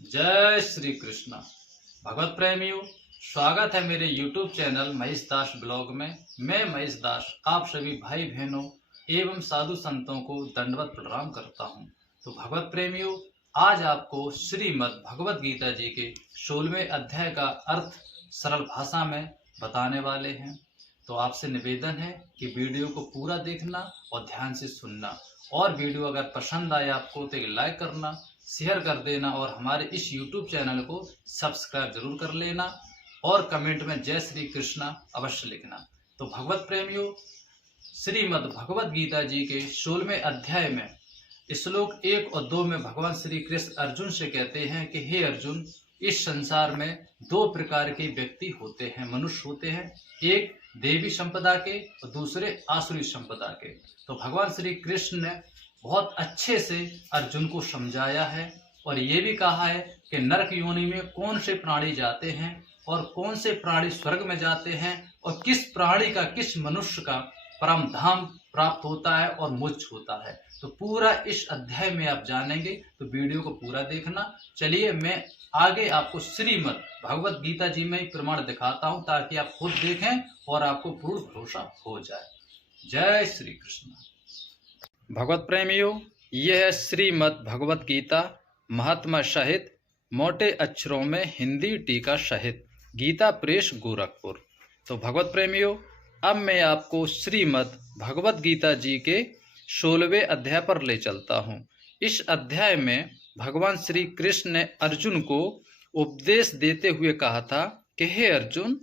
जय श्री कृष्णा। भगवत प्रेमियों, स्वागत है मेरे YouTube चैनल महेश दास ब्लॉग में। मैं महेश दास आप सभी भाई बहनों एवं साधु संतों को दंडवत प्रणाम करता हूं। तो भगवत प्रेमियों, आज आपको श्रीमद् भगवत गीता जी के 16वें अध्याय का अर्थ सरल भाषा में बताने वाले हैं। तो आपसे निवेदन है कि वीडियो को पूरा देखना और ध्यान से सुनना, और वीडियो अगर पसंद आए आपको तो एक लाइक करना, शेयर कर देना और हमारे इस YouTube चैनल को सब्सक्राइब जरूर कर लेना और कमेंट में जय श्री कृष्णा अवश्य लिखना। तो भगवत प्रेमियों, श्रीमद् भगवत गीता जी के 16वें अध्याय में श्लोक 1 और 2 में भगवान श्री कृष्ण अर्जुन से कहते हैं कि हे अर्जुन, इस संसार में दो प्रकार के व्यक्ति होते हैं, मनुष्य होते हैं, एक देवी संपदा के और दूसरे आसुरी संपदा के। तो भगवान श्री कृष्ण ने बहुत अच्छे से अर्जुन को समझाया है और ये भी कहा है कि नरक योनि में कौन से प्राणी जाते हैं और कौन से प्राणी स्वर्ग में जाते हैं और किस प्राणी का, किस मनुष्य का परम धाम प्राप्त होता है और मोक्ष होता है। तो पूरा इस अध्याय में आप जानेंगे, तो वीडियो को पूरा देखना। चलिए मैं आगे आपको श्रीमद् भगवत गीता जी में ही प्रमाण दिखाता हूं ताकि आप खुद देखें और आपको पूर्ण भरोसा हो जाए। जय श्री कृष्ण। भगवत प्रेमियों, यह है श्रीमद् भगवत गीता महात्मा सहित मोटे अक्षरों में हिंदी टीका सहित, गीता प्रेस गोरखपुर। तो भगवत प्रेमियों, अब मैं आपको श्रीमद् भगवत गीता जी के 16वें अध्याय पर ले चलता हूँ। इस अध्याय में भगवान श्री कृष्ण ने अर्जुन को उपदेश देते हुए कहा था कि हे अर्जुन,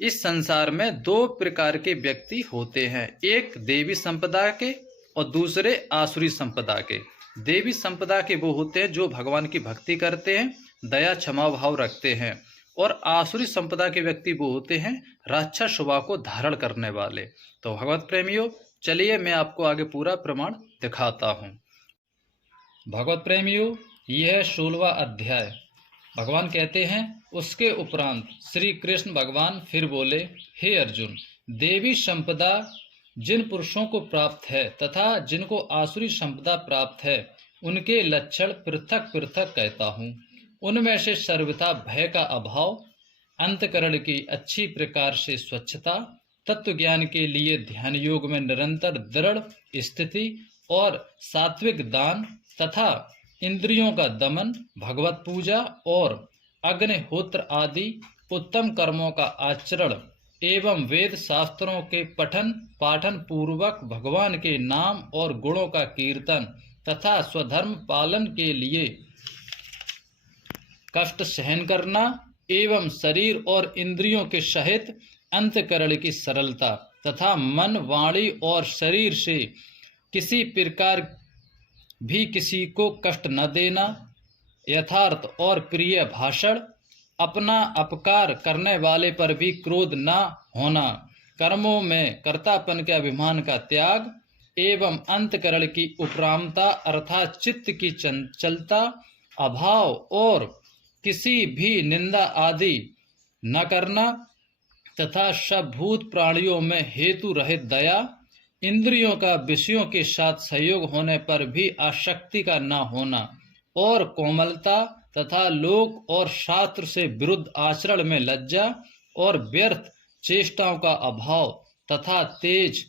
इस संसार में दो प्रकार के व्यक्ति होते हैं, एक देवी संपदा के और दूसरे आसुरी संपदा के। देवी संपदा के वो होते हैं जो भगवान की भक्ति करते हैं, दया क्षमा भाव रखते हैं, और आसुरी संपदा के व्यक्ति वो होते हैं राक्षस स्वभाव को धारण करने वाले। तो भगवत प्रेमियों, चलिए मैं आपको आगे पूरा प्रमाण दिखाता हूँ। भगवत प्रेमियों, यह 16वां अध्याय। भगवान कहते हैं, उसके उपरांत श्री कृष्ण भगवान फिर बोले, हे अर्जुन, देवी संपदा जिन पुरुषों को प्राप्त है तथा जिनको आसुरी संपदा प्राप्त है, उनके लक्षण पृथक पृथक कहता हूँ। उनमें से सर्वथा भय का अभाव, अंतकरण की अच्छी प्रकार से स्वच्छता, तत्व ज्ञान के लिए ध्यान योग में निरंतर दृढ़ स्थिति और सात्विक दान तथा इंद्रियों का दमन, भगवत पूजा और अग्निहोत्र आदि उत्तम कर्मों का आचरण एवं वेद शास्त्रों के पठन पाठन पूर्वक भगवान के नाम और गुणों का कीर्तन तथा स्वधर्म पालन के लिए कष्ट सहन करना एवं शरीर और इंद्रियों के सहित अंतकरण की सरलता तथा मन, वाणी और शरीर से किसी प्रकार भी किसी को कष्ट न देना, यथार्थ और प्रिय भाषण, अपना अपकार करने वाले पर भी क्रोध न होना, कर्मों में कर्तापन के अभिमान का त्याग एवं अंतकरण की उपरामता अर्थात चित्त की चंचलता, अभाव और किसी भी निंदा आदि न करना तथा सब भूत प्राणियों में हेतु रहित दया, इंद्रियों का विषयों के साथ सहयोग होने पर भी आसक्ति का न होना और कोमलता तथा लोक और शास्त्र से विरुद्ध आचरण में लज्जा और व्यर्थ चेष्टाओं का अभाव तथा तेज,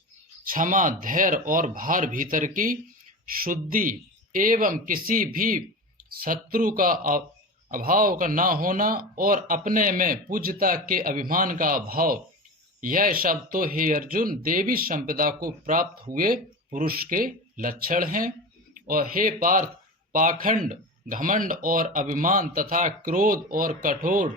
क्षमा, धैर्य और भार भीतर की शुद्धि एवं किसी भी शत्रु का अभाव का न होना और अपने में पूज्यता के अभिमान का अभाव, यह सब तो हे अर्जुन देवी संपदा को प्राप्त हुए पुरुष के लक्षण हैं। और हे पार्थ, पाखंड, घमंड और अभिमान तथा क्रोध और कठोर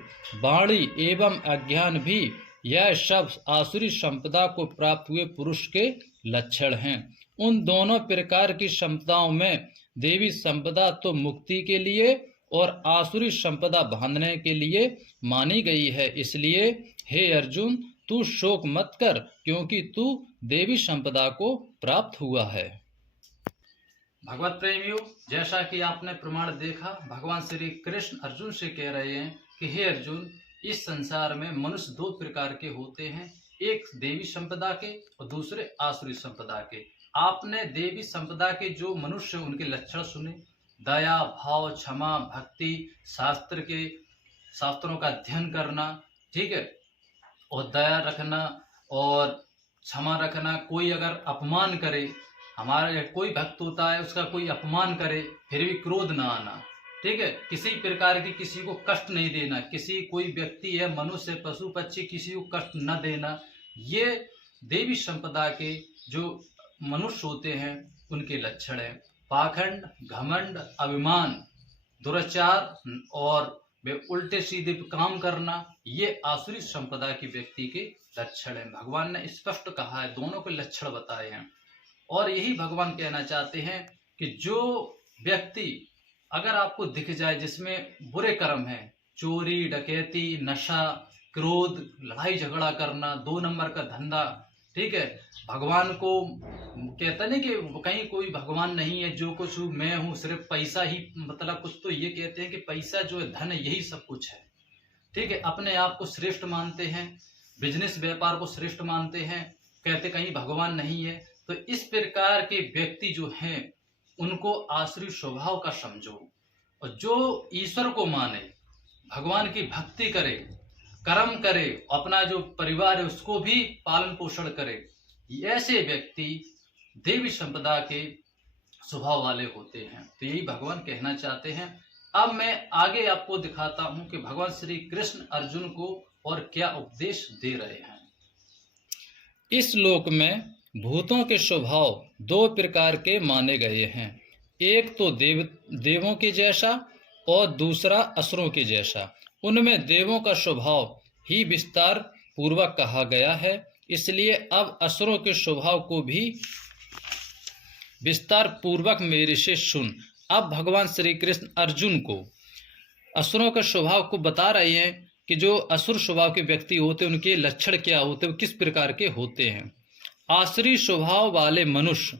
वाणी एवं अज्ञान भी यह सब आसुरी संपदा को प्राप्त हुए पुरुष के लक्षण हैं। उन दोनों प्रकार की संपदाओं में देवी संपदा तो मुक्ति के लिए और आसुरी संपदा बांधने के लिए मानी गई है। इसलिए हे अर्जुन, तू शोक मत कर, क्योंकि तू देवी संपदा को प्राप्त हुआ है। भगवत प्रेमियों, जैसा कि आपने प्रमाण देखा, भगवान श्री कृष्ण अर्जुन से कह रहे हैं कि हे अर्जुन, इस संसार में मनुष्य दो प्रकार के होते हैं, एक देवी संपदा के और दूसरे आसुरी संपदा के। आपने देवी संपदा के जो मनुष्य उनके लक्षण सुने, दया, भाव, क्षमा, भक्ति, शास्त्रों का अध्ययन करना, ठीक है, और दया रखना और क्षमा रखना। कोई अगर अपमान करे, हमारा कोई भक्त होता है उसका कोई अपमान करे फिर भी क्रोध ना आना, ठीक है, किसी प्रकार की किसी को कष्ट नहीं देना, किसी कोई व्यक्ति है, मनुष्य, पशु, पक्षी, किसी को कष्ट न देना, ये देवी संपदा के जो मनुष्य होते हैं उनके लक्षण है। पाखंड, घमंड, अभिमान, दुराचार और वे उल्टे सीधे काम करना, ये आसुरी संपदा की व्यक्ति के लक्षण है। भगवान ने स्पष्ट कहा है, दोनों के लक्षण बताए हैं। और यही भगवान कहना चाहते हैं कि जो व्यक्ति अगर आपको दिख जाए जिसमें बुरे कर्म हैं, चोरी, डकैती, नशा, क्रोध, लड़ाई झगड़ा करना, 2 नंबर का धंधा, ठीक है, भगवान को कहता नहीं कि कहीं कोई भगवान नहीं है, जो कुछ मैं हूँ सिर्फ पैसा ही, मतलब कुछ तो ये कहते हैं कि पैसा जो है, धन है, यही सब कुछ है, ठीक है, अपने आप को श्रेष्ठ मानते हैं, बिजनेस व्यापार को श्रेष्ठ मानते हैं, कहते कहीं भगवान नहीं है। तो इस प्रकार के व्यक्ति जो हैं उनको आसुरी स्वभाव का समझो, और जो ईश्वर को माने, भगवान की भक्ति करे, कर्म करे, अपना जो परिवार है उसको भी पालन पोषण करे, ऐसे व्यक्ति देवी संपदा के स्वभाव वाले होते हैं। तो यही भगवान कहना चाहते हैं। अब मैं आगे आपको दिखाता हूं कि भगवान श्री कृष्ण अर्जुन को और क्या उपदेश दे रहे हैं। इस श्लोक में भूतों के स्वभाव 2 प्रकार के माने गए हैं, एक तो देवों के जैसा और दूसरा असुरों के जैसा। उनमें देवों का स्वभाव ही विस्तार पूर्वक कहा गया है, इसलिए अब असुरों के स्वभाव को भी विस्तार पूर्वक मेरे से सुन। अब भगवान श्री कृष्ण अर्जुन को असुरों के स्वभाव को बता रहे हैं कि जो असुर स्वभाव के व्यक्ति होते हैं उनके लक्षण क्या होते हैं, किस प्रकार के होते हैं। आसुरी स्वभाव वाले मनुष्य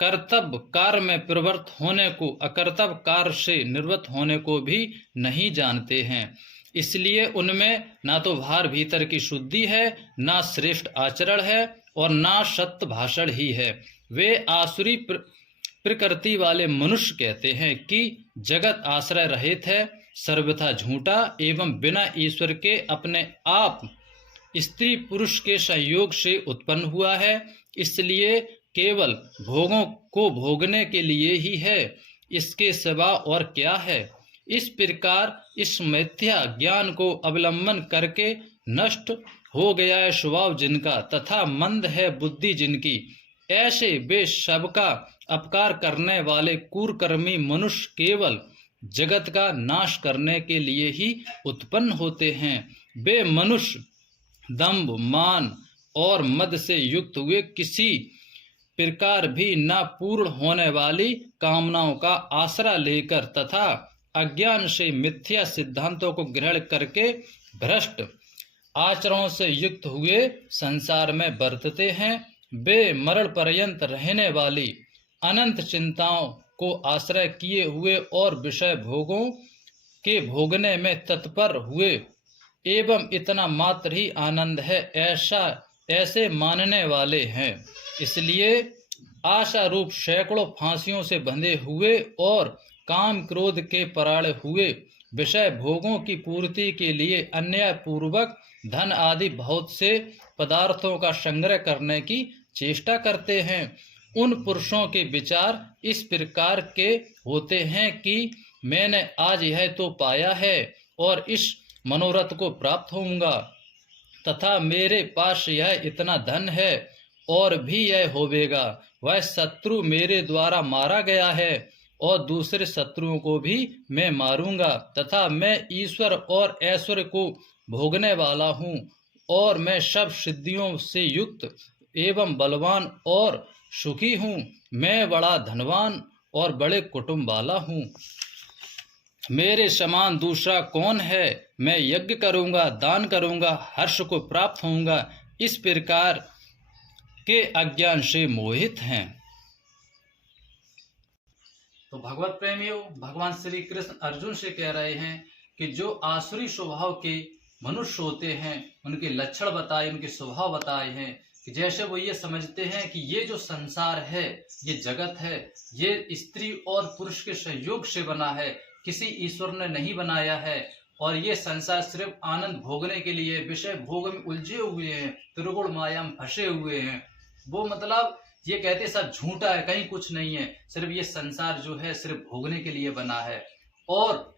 कर्तव्य कार्य में प्रवृत्त होने को अकर्तव्य कार्य से निवृत्त होने को भी नहीं जानते हैं, इसलिए उनमें ना तो बाहर भीतर की शुद्धि है, ना श्रेष्ठ आचरण है और ना सत्य भाषण ही है। वे आसुरी प्रकृति वाले मनुष्य कहते हैं कि जगत आश्रय रहित है, सर्वथा झूठा एवं बिना ईश्वर के अपने आप स्त्री पुरुष के संयोग से उत्पन्न हुआ है, इसलिए केवल भोगों को भोगने के लिए ही है, इसके सिवा और क्या है। इस प्रकार इस मिथ्या ज्ञान को अवलंबन करके नष्ट हो गया है स्वभाव जिनका, तथा मंद है बुद्धि जिनकी, ऐसे वे सबका अपकार करने वाले कुकर्मी मनुष्य केवल जगत का नाश करने के लिए ही उत्पन्न होते हैं। वे मनुष्य दंभ, मान और मद से युक्त हुए किसी प्रकार भी न पूर्ण होने वाली कामनाओं का आसरा लेकर तथा अज्ञान से मिथ्या सिद्धांतों को ग्रहण करके भ्रष्ट आचरणों से युक्त हुए संसार में बरतते हैं। वे मरण पर्यंत रहने वाली अनंत चिंताओं को आश्रय किए हुए और विषय भोगों के भोगने में तत्पर हुए एवं इतना मात्र ही आनंद है ऐसे मानने वाले हैं। इसलिए आशा रूप सैकड़ों फांसियों से बंधे हुए और काम क्रोध के पराड़े हुए विषय भोगों की पूर्ति के लिए अन्याय पूर्वक धन आदि बहुत से पदार्थों का संग्रह करने की चेष्टा करते हैं। उन पुरुषों के विचार इस प्रकार के होते हैं कि मैंने आज यह तो पाया है और इस मनोरथ को प्राप्त होऊंगा, तथा मेरे पास यह इतना धन है और भी यह होवेगा। वह शत्रु मेरे द्वारा मारा गया है और दूसरे शत्रुओं को भी मैं मारूंगा, तथा मैं ईश्वर और ऐश्वर्य को भोगने वाला हूँ और मैं सब सिद्धियों से युक्त एवं बलवान और सुखी हूँ। मैं बड़ा धनवान और बड़े कुटुंब वाला हूँ। मेरे समान दूसरा कौन है। मैं यज्ञ करूँगा, दान करूँगा, हर्ष को प्राप्त होऊंगा। इस प्रकार के अज्ञान से मोहित हैं। तो भगवत प्रेमियों, भगवान श्री कृष्ण अर्जुन से कह रहे हैं कि जो आसुरी स्वभाव के मनुष्य होते हैं उनके लक्षण बताए, उनके स्वभाव बताए हैं कि जैसे वो ये समझते हैं कि ये जो संसार है, ये जगत है, ये स्त्री और पुरुष के संयोग से बना है, किसी ईश्वर ने नहीं बनाया है, और ये संसार सिर्फ आनंद भोगने के लिए विषय भोग में उलझे हुए हैं, त्रिगुण माया में फंसे हुए हैं। वो मतलब ये कहते सब झूठा है, कहीं कुछ नहीं है, सिर्फ ये संसार जो है सिर्फ भोगने के लिए बना है। और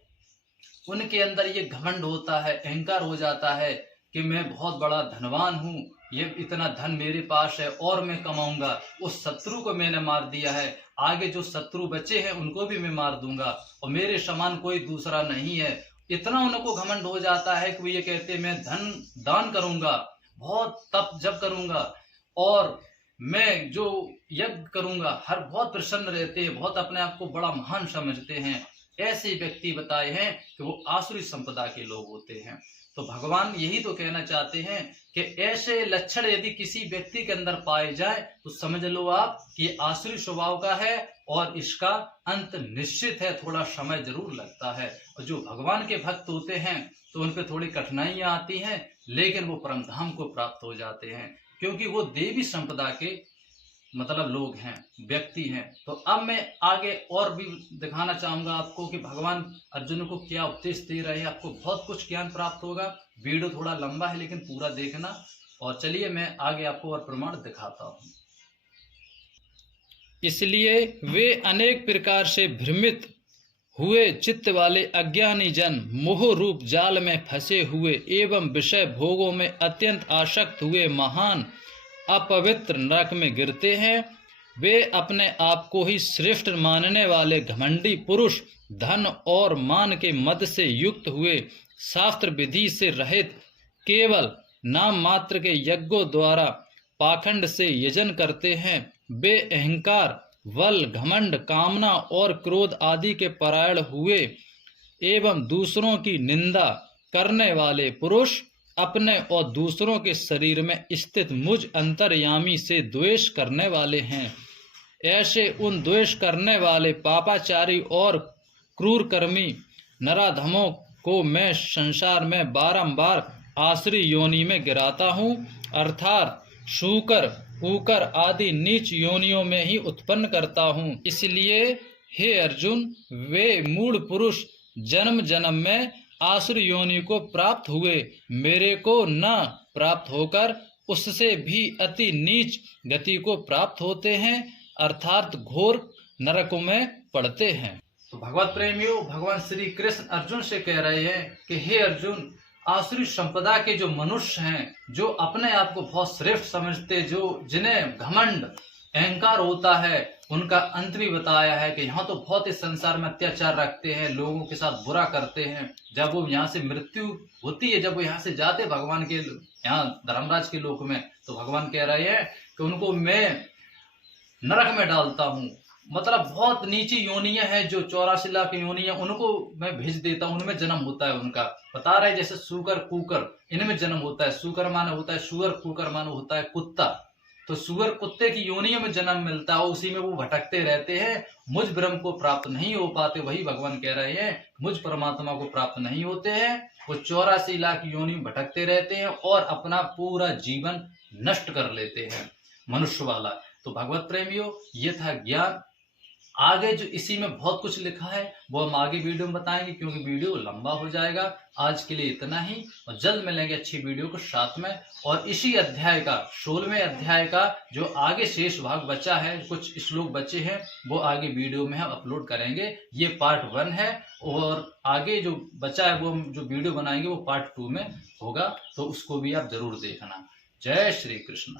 उनके अंदर ये घमंड होता है, अहंकार हो जाता है कि मैं बहुत बड़ा धनवान हूँ, ये इतना धन मेरे पास है और मैं कमाऊंगा, उस शत्रु को मैंने मार दिया है, आगे जो शत्रु बचे हैं उनको भी मैं मार दूंगा, और मेरे समान कोई दूसरा नहीं है। इतना उनको घमंड हो जाता है कि वो ये कहते मैं धन दान करूंगा, बहुत तप जप करूंगा, और मैं जो यज्ञ करूंगा, हर बहुत प्रसन्न रहते हैं, बहुत अपने आप को बड़ा महान समझते हैं। ऐसे व्यक्ति बताए हैं कि वो आसुरी संपदा के लोग होते हैं। तो भगवान यही तो कहना चाहते हैं कि ऐसे लक्षण यदि किसी व्यक्ति के अंदर पाए जाए तो समझ लो आप कि ये आसुरी स्वभाव का है और इसका अंत निश्चित है, थोड़ा समय जरूर लगता है। और जो भगवान के भक्त होते हैं तो उन पे थोड़ी कठिनाइयां आती हैं, लेकिन वो परम धाम को प्राप्त हो जाते हैं, क्योंकि वो देवी संपदा के मतलब लोग हैं, व्यक्ति हैं। तो अब मैं आगे और भी दिखाना चाहूंगा आपको कि भगवान अर्जुन को क्या उपदेश दे रहे हैं। आपको बहुत कुछ ज्ञान प्राप्त होगा। वीडियो थोड़ा लंबा है लेकिन पूरा देखना। और चलिए मैं आगे आपको और प्रमाण दिखाता हूँ। इसलिए वे अनेक प्रकार से भ्रमित हुए चित्त वाले अज्ञानी जन मोह रूप जाल में फंसे हुए एवं विषय भोगों में अत्यंत आसक्त हुए महान अपवित्र नरक में गिरते हैं। वे अपने आप को ही श्रेष्ठ मानने वाले घमंडी पुरुष धन और मान के मद से युक्त हुए, शास्त्र विधि से रहित, केवल नाम मात्र के यज्ञों द्वारा पाखंड से यजन करते हैं। वे अहंकार, बल, घमंड, कामना और क्रोध आदि के परायण हुए एवं दूसरों की निंदा करने वाले पुरुष अपने और दूसरों के शरीर में स्थित मुझ अंतर्यामी से द्वेष करने वाले हैं। ऐसे उन द्वेष करने वाले पापाचारी और क्रूर कर्मी नराधमों को मैं संसार में बारंबार आसुरी योनि में गिराता हूँ, अर्थात शूकर, कुकर आदि नीच योनियों में ही उत्पन्न करता हूँ। इसलिए हे अर्जुन, वे मूढ़ पुरुष जन्म जन्म में आसुर योनि को प्राप्त हुए मेरे को न प्राप्त होकर उससे भी अति नीच गति को प्राप्त होते हैं, अर्थात घोर नरकों में पड़ते हैं। तो भगवत प्रेमियों, भगवान श्री कृष्ण अर्जुन से कह रहे हैं कि हे अर्जुन, आसुरी संपदा के जो मनुष्य हैं, जो अपने आप को बहुत श्रेष्ठ समझते, जो जिन्हें घमंड अहंकार होता है, उनका अंत भी बताया है कि यहाँ तो बहुत इस संसार में अत्याचार रखते हैं, लोगों के साथ बुरा करते हैं। जब वो यहाँ से मृत्यु होती है, जब वो यहाँ से जाते भगवान के यहाँ धर्मराज के लोक में, तो भगवान कह रहे हैं कि उनको मैं नरक में डालता हूँ। मतलब बहुत नीची योनियां हैं, जो 84 लाख योनियां, उनको मैं भेज देता हूँ, उनमें जन्म होता है उनका। बता रहे जैसे सूकर, कुकर, इनमें जन्म होता है। सूकर माने होता है सुअर, कुकर माने होता है कुत्ता। तो सुअर कुत्ते की योनियों में जन्म मिलता है, उसी में वो भटकते रहते हैं, मुझ ब्रह्म को प्राप्त नहीं हो पाते। वही भगवान कह रहे हैं, मुझ परमात्मा को प्राप्त नहीं होते हैं। वो 84 लाख योनि में भटकते रहते हैं और अपना पूरा जीवन नष्ट कर लेते हैं, मनुष्य वाला। तो भगवत प्रेमियों, ये था ज्ञान। आगे जो इसी में बहुत कुछ लिखा है वो हम आगे वीडियो में बताएंगे, क्योंकि वीडियो लंबा हो जाएगा। आज के लिए इतना ही, और जल्द मिलेंगे अच्छी वीडियो को साथ में। और इसी अध्याय का 16वें अध्याय का जो आगे शेष भाग बचा है, कुछ श्लोक बचे हैं, वो आगे वीडियो में हम अपलोड करेंगे। ये पार्ट 1 है, और आगे जो बचा है वो जो वीडियो बनाएंगे वो पार्ट 2 में होगा, तो उसको भी आप जरूर देखना। जय श्री कृष्ण।